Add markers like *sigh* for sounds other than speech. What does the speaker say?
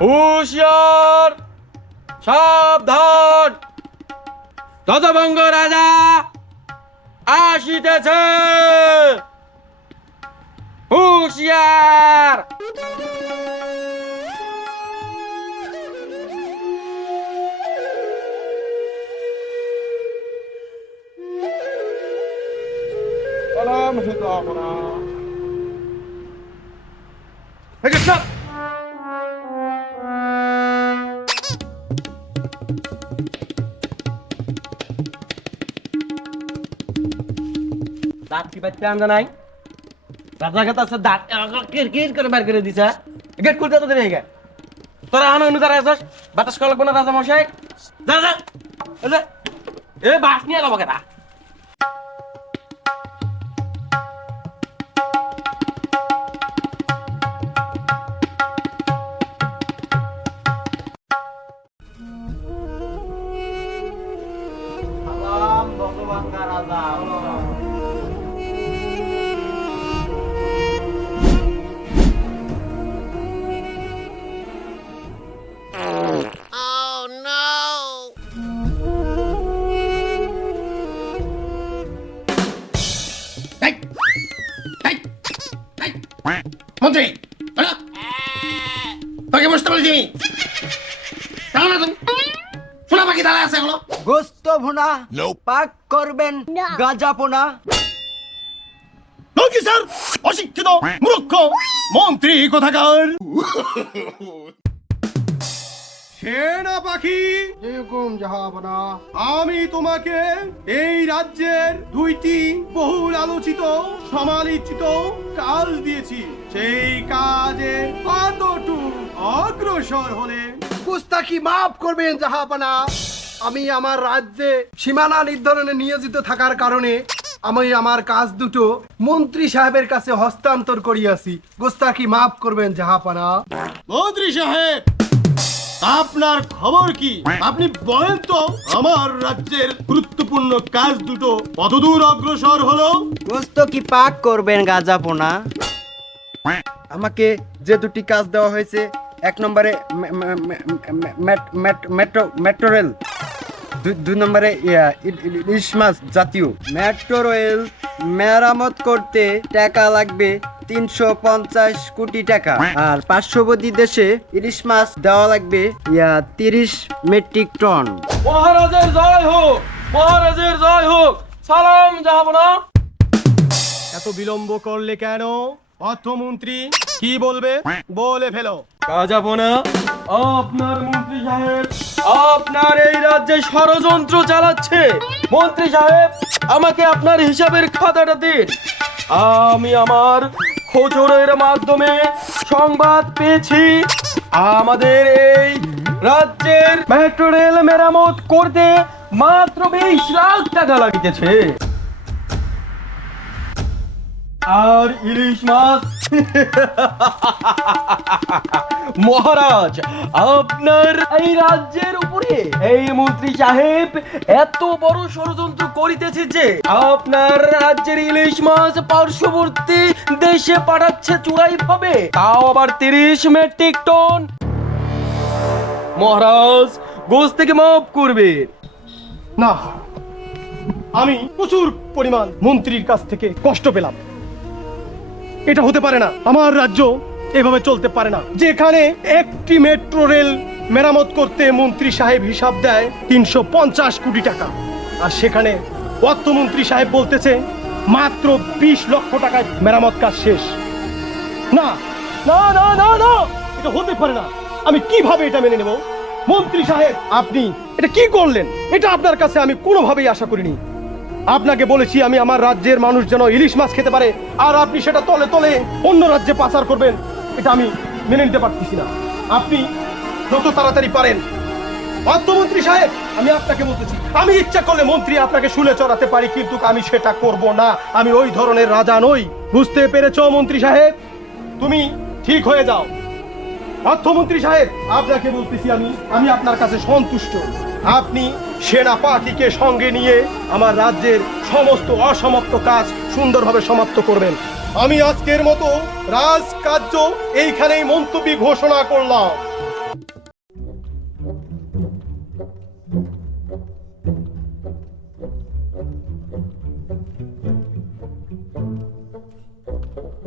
오시얼! 잡단! 너도 번거라다 아시대세 오시얼! سلام خطابنا هيك দাঁত কি বাচ্চা আনতে নাই? রাজা কথা আছে, দাঁত কির কির করে বার করে দিছে গেট খুলতে তো দেবে তোরা আনো অনু তারা আছিস, বাতাস কল কোন রাজা মশাই এ বাস মন্ত্রী তোকে বসতে বলেছি না তুমি শোনা পাখি দাঁড়া আছে এগুলো গোস্ত ভুনা পাক করবেন গাজা পোনা। কি স্যার অশিক্ষিত মূর্খ। মন্ত্রী কোথাকার? *laughs* সেনা পাখি। এরকম জাহাবনা আমি তোমাকে এই রাজ্যের দুইটি বহুল আলোচিত সমালোচিত কাজ দিয়েছি। সেই কাজে কতটুকু অগ্রসর হলে? কুস্তাকি মাফ করবেন জাহাপনা আমি আমার রাজ্যে সীমানা নির্ধারণে নিয়োজিত থাকার কারণে আমি আমার কাজ দুটো মন্ত্রী সাহেবের কাছে হস্তান্তর করিয়াছি। গোস্তাকি মাফ করবেন জাহাপানা মন্ত্রী সাহেব আপনার খবর কি? আপনি বলেন তো, আমার রাজ্যের গুরুত্বপূর্ণ কাজ দুটো কতদূর অগ্রসর হলো? গোস্ত কি পাক করবেন গাজা পোনা আমাকে যে দুটি কাজ দেওয়া হয়েছে, এক নম্বরে মেট্রো মেট্রো রেল দুই নম্বরে ই- ই- ইলিশ মাছ জাতীয়। মেট্রো রেল মেরামত করতে টাকা লাগবে তিনশো পঞ্চাশ কোটি টাকা। আর পার্শ্ববর্তী দেশে ইলিশ মাছ দেওয়া লাগবে ইয়া তিরিশ মেট্রিক টন। মহারাজের জয় হোক মহারাজের জয় হোক। সালাম যাহাবনা এত বিলম্ব করলে কেন? অর্থমন্ত্রী কি বলবে? বলে ফেলো। কাজাবনা আপনার মন্ত্রী সাহেব আপনার এই রাজ্যে ষড়যন্ত্র চালাচ্ছে। মন্ত্রী সাহেব আমাকে আপনার হিসাবের খাতাটা দিন। আমি আমার খোঁজরের মাধ্যমে সংবাদ পেয়েছি। আমাদের এই রাজ্যের মেট্রো রেল মেরামত করতে মাত্র বিশ লাখ টাকা লাগিতেছে। আর ইলিশ মাছ মহারাজ, আপনার এই রাজ্যের উপরে এই মন্ত্রী সাহেব এত বড় ষড়যন্ত্র করিতেছে যে আপনার রাজ্যের ইলিশ মাছ পার্শ্ববর্তী দেশে পাঠাচ্ছে চূড়াই ভাবে। তাও আবার তিরিশ মেট্রিক টন। মহারাজ গোস থেকে মাফ করবে না, আমি প্রচুর পরিমাণ মন্ত্রীর কাছ থেকে কষ্ট পেলাম। এটা হতে পারে না। আমার রাজ্য এভাবে চলতে পারে না। যেখানে একটি মেট্রো রেল মেরামত করতে মন্ত্রী সাহেব হিসাব দেয় তিনশো পঞ্চাশ কোটি টাকা। আর সেখানে অর্থমন্ত্রী সাহেব বলতেছে, মাত্র বিশ লক্ষ টাকায় মেরামত কাজ শেষ। না না না না না, এটা হতে পারে না। আমি কীভাবে এটা মেনে নেব? মন্ত্রী সাহেব, আপনি এটা কি করলেন? এটা আপনার কাছে আমি কোনোভাবেই আশা করিনি। আপনাকে বলেছি আমি আমার রাজ্যের মানুষ যেন ইলিশ মাছ খেতে পারে, আর আপনি সেটা তলে তলে অন্য রাজ্যে পাচার করবেন, এটা আমি মেনে নিতে পারতেছি না। আপনি যত তাড়াতাড়ি পারেন। অর্থমন্ত্রী সাহেব, আমি আপনাকে বলতেছি, আমি ইচ্ছা করলে মন্ত্রী আপনাকে শুলে চড়াতে পারি, কিন্তু আমি সেটা করব না। আমি ওই ধরনের রাজা নই। বুঝতে পেরেছ মন্ত্রী সাহেব? তুমি ঠিক হয়ে যাও। অর্থমন্ত্রী সাহেব, আপনাকে বলতেছি আমি আমি আপনার কাছে সন্তুষ্ট। আপনি সেনা পার্টিকে সঙ্গে নিয়ে আমার রাজ্যের সমস্ত অসমাপ্ত কাজ সুন্দরভাবে সমাপ্ত করবেন। আমি আজকের মতো রাজকার্য এইখানেই মন্তব্য ঘোষণা করলাম।